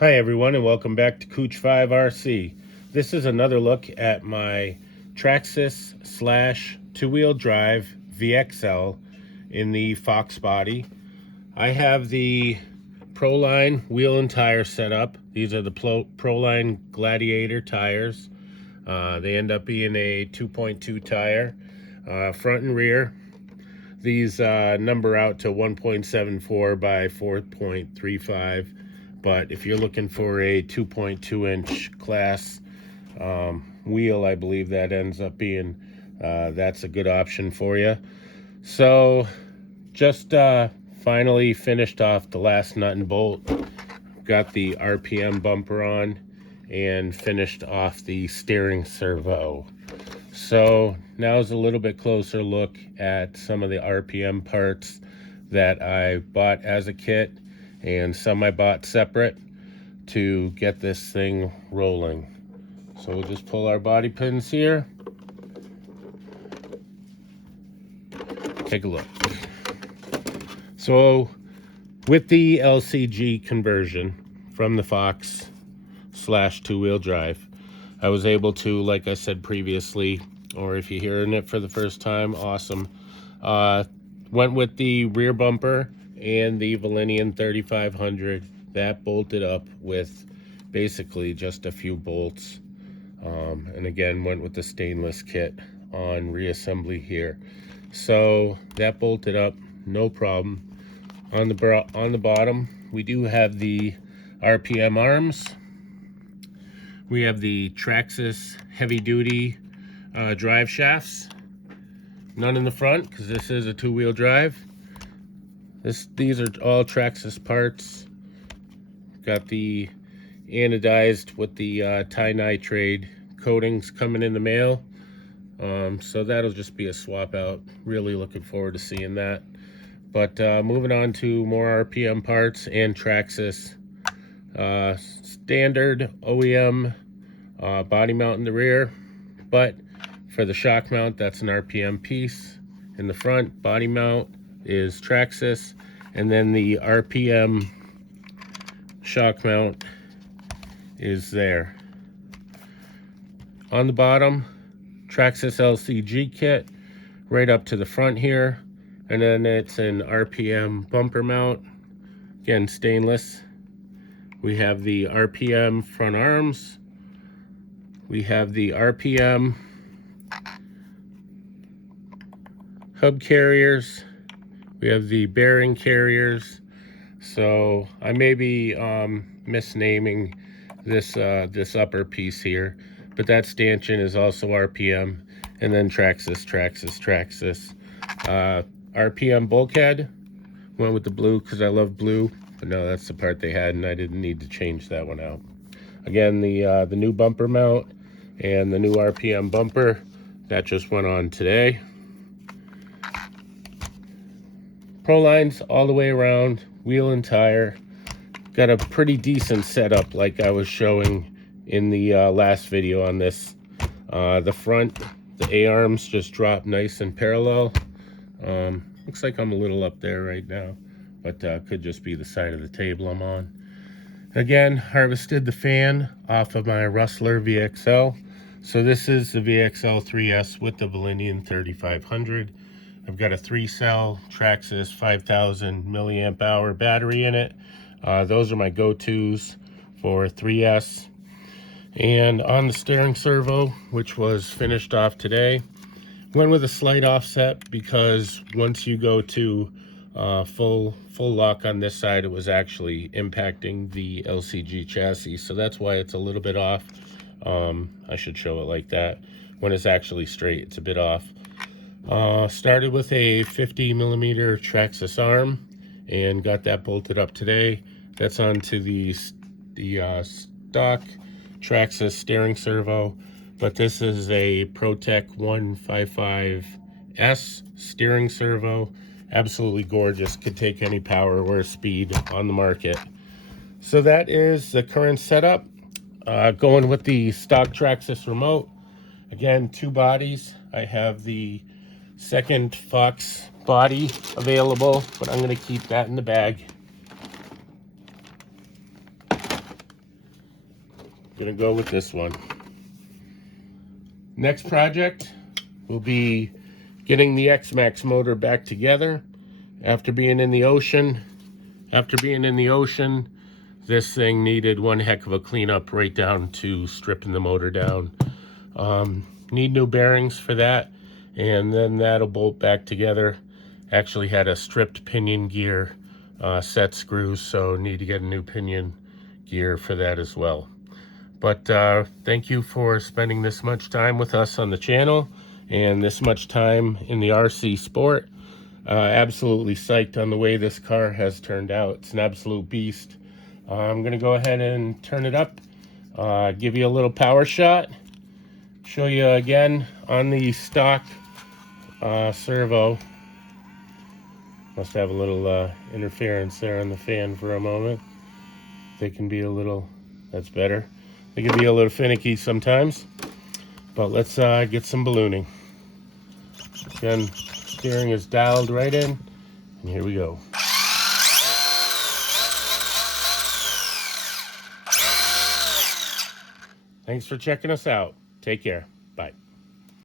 Hi everyone, and welcome back to Cooch 5 RC. This is another look at my Traxxas Slash two-wheel drive VXL in the Fox body. I have the Proline wheel and tire set up. These are the Proline Gladiator tires. They end up being a 2.2 tire, front and rear. These number out to 1.74 by 4.35. But if you're looking for a 2.2 inch class wheel, I believe that ends up being, that's a good option for you. So just finally finished off the last nut and bolt. Got the RPM bumper on and finished off the steering servo. So now's a little bit closer look at some of the RPM parts that I bought as a kit and some I bought separate to get this thing rolling. So we'll just pull our body pins here. Take a look. So with the LCG conversion from the Fox Slash two-wheel drive, I was able to, like I said previously, or if you're hearing it for the first time, awesome. Went with the rear bumper and the Valenian 3500. That bolted up with basically just a few bolts. And again, went with the stainless kit on reassembly here. So that bolted up, no problem. On the bottom, we do have the RPM arms. We have the Traxxas heavy duty drive shafts. None in the front because this is a two-wheel drive. These are all Traxxas parts. Got the anodized with the tinitrate coatings coming in the mail. So that'll just be a swap out. Really looking forward to seeing that. But moving on to more RPM parts and Traxxas standard OEM body mount in the rear, but for the shock mount, that's an RPM piece. In the front, body mount is Traxxas, and then the RPM shock mount is there. On the bottom, Traxxas LCG kit right up to the front here, and then it's an RPM bumper mount, again stainless. We have the RPM front arms. We have the RPM hub carriers. We have the bearing carriers. So I may be misnaming this this upper piece here, but that stanchion is also RPM, and then Traxxas. RPM bulkhead, went with the blue because I love blue, but no, that's the part they had and I didn't need to change that one out. Again, the new bumper mount and the new RPM bumper, that just went on today. Prolines all the way around, wheel and tire. Got a pretty decent setup like I was showing in the last video on this. The front, the A-arms just drop nice and parallel. Looks like I'm a little up there right now, but could just be the side of the table I'm on. Again, harvested the fan off of my Rustler VXL. So this is the VXL 3S with the Valenian 3500. I've got a 3-cell Traxxas 5000 milliamp hour battery in it. Those are my go-tos for 3S. And on the steering servo, which was finished off today, went with a slight offset because once you go to full lock on this side, it was actually impacting the LCG chassis. So that's why it's a little bit off. I should show it like that. When it's actually straight, it's a bit off. Started with a 50 millimeter Traxxas arm and got that bolted up today. That's onto the stock Traxxas steering servo, but this is a ProTech 155S steering servo. Absolutely gorgeous, could take any power or speed on the market. So that is the current setup. Going with the stock Traxxas remote. Again, two bodies. I have the second Fox body available, but I'm going to keep that in the bag. Gonna go with this one. Next project will be getting the X-Max motor back together. After being in the ocean, this thing needed one heck of a cleanup, right down to stripping the motor down. Need new bearings for that, and then that'll bolt back together. Actually had a stripped pinion gear set screws, so need to get a new pinion gear for that as well. But thank you for spending this much time with us on the channel and this much time in the RC sport. Absolutely psyched on the way this car has turned out. It's an absolute beast. I'm gonna go ahead and turn it up, give you a little power shot, show you again on the stock servo. Must have a little interference there on the fan for a moment. They can be a little, that's better. They can be a little finicky sometimes, but let's get some ballooning. Again, steering is dialed right in, and here we go. Thanks for checking us out. Take care. Bye.